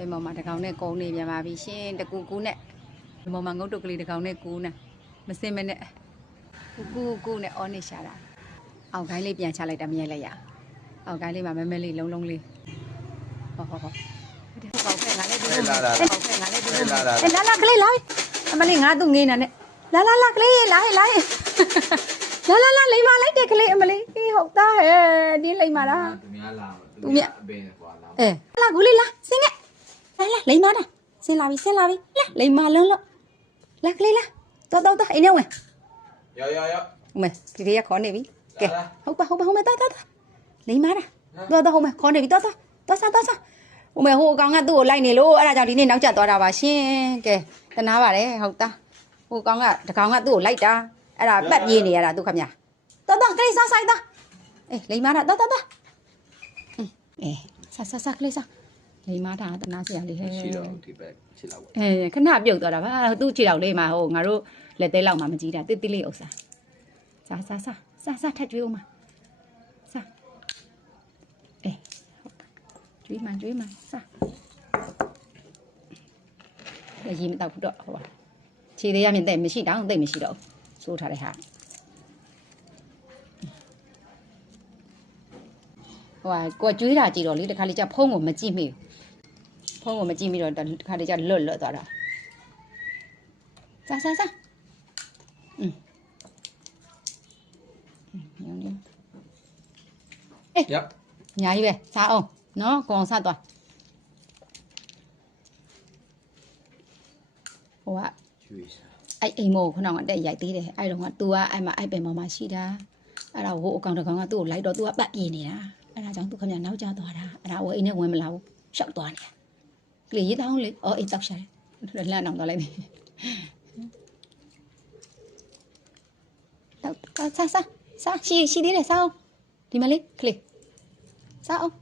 ဒီမောင်မှာတကောင်နဲ့ကုန်းနေပြန်ပါပြီရှင်တကူကူနဲ့ဒီမောင်မှာငုတ်တုတ်ကလေးတကောင်နဲ့ကူးနေမစင်မနဲ့ကူနဲ့အော်နေရှာတာအောက်ခိုင်းလေးပြန်ချလိုက်တာမရိုက်လိုက်ရအောက်ခိုင်းလေးမှာမဲမဲလေးလုံးလုံးလေးဟောပေါက်ဖက်ငါလည်းဒီလိုပေါက်ဖက်ငါလည်းဒီလိုလာကလေးလာအမလေးငါသူ့ငေးနေနဲ့လာကလေးလာလာလိမ္မာလိုက်တဲ့ကလေးအမလေးအေးဟုတ်သားဟဲ့ဒီလိမ္မာလားသူများအဘင်းကွာလာကူလေးလာစင်းငဲလာလိမ္မာတာစင်းလာပြီလာလိမ္မာလုံးလို့လာကလေးလာတော့အိမ်ထဲဝင်ရောက်မဲဒီလေးကခေါ်နေပြီကဲဟုတ်ပါတော့လိမ္မာတာတော့ဟုတ်မဲခေါ်နေပြီတော့စားဟိုမဲဟိုအကောင်ကသူ့ကိုလိုက်နေလို့အဲ့ဒါကြောင့်ဒီနေ့နောက်ကျသွားတာပါရှင်ကဲတနာပါတယ်ဟုတ်သားဟိုကောင်ကတကောင်ကသူ့ကိုလိုက်တာအဲ့ဒါပတ်ပြေးနေရတာသူခမတော့ကလေးစားဆိုင်တော့အေးလိမ္မာတာတော့အေးစားကလေးစားလိမ္မာတာတနာစရာလေးဟဲ့ရှိတော့ဒီဘက်ရှိလောက်ပေါ့ခဏပြုတ်သွားတာပါသူ့ခြေထောက်လေးမှာဟိုငါတို့လက်သေးလောက်မှမကြည့်တာတိလေးဥစ္စာစားထက်ကြွေးဦးမှာစားအေးကြွေးမှစားရေမတောက်ဘူးတော့ဟိုပါခြေသေးရမြင်တဲ့မရှိတော့သိမရှိတော့စိုးထားတဲ့ဟာဟိုကိုကျွေးတာကြည့်တော့လေတခါလေကျဖုံးကိုမကြည့်မိဖုံးကိုမကြည့်မိတော့တခါလေကျလွတ်သွားတာစားအေးညာကြီးပဲစားအောင်နော်ကိုအောင်စားသွားဟိုကအဲ့အိမ်မို့ခဏကတက်ရိုက်သေးတယ်အဲ့တော့က तू ကအဲ့မှာအဲ့ပင်ပေါ်မှာရှိတာအဲ့ဒါဟိုအကောင်တကောင်ကသူ့ကိုလိုက်တော့ तू ကပတ်ပြေးနေတာအဲ့ဒါကြောင့်သူခင်ဗျနောက်ကျသွားတာအဲ့ဒါဟိုအိမ်နဲ့ဝင်မလာဘူးရှောက်သွားနေတာကလေးရေးတောင်းလေအော်အိမ်တောက်ရှာတယ်လန့်အောင်သွားလိုက်ပြီတော့စားရှိသေးတယ်စားအောင်ဒီမလေးကလေးစားအောင်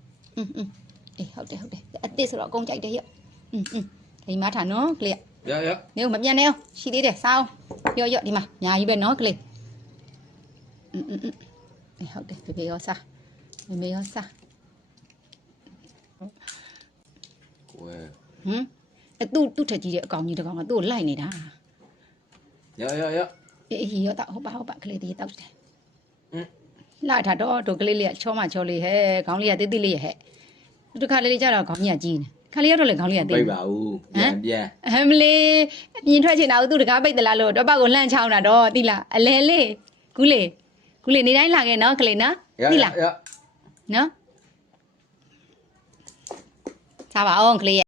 အေးဟုတ်တယ်အစ်စ်ဆိုတော့အကုန်ကြိုက်တယ်ရလိမ္မာထားနော်ကလေးရနေမပြန်နေအောင်ရှိသေးတယ်စားအောင်ရော့ဒီမှာညာကြီးပဲနော်ကလေးအေးဟုတ်တယ်ဖေရောစားမေရောစားကိုယ်အဲ့သူ့ထက်ကြီးတဲ့အကောင်ကြီးတကောင်ကသူ့ကိုလိုက်နေတာရအေးရောတော့ဟုတ်ပါကလေးတည်းတောက်တယ်လာထားတော့တို့ကလေးလေးကချောမချောလေးဟဲ့ခေါင်းလေးကတိတိလေးဟဲ့ဒီခါလေးလေးကြတော့ခေါင်းကြီးကကြီးနေခါလေးကတော့လေခေါင်းလေးကတိပိတ်ပါဦးပြန်အမလေးပြင်ထွက်ချင်တာသူတကားပိတ်သလားလို့တော့ပောက်ကိုလှန့်ချောင်းတာတော့တိလားအလဲလေးကူးလေးနေတိုင်းလာခဲ့နော်ကလေးနော်တိလားနော်စားပါအောင်ကလေး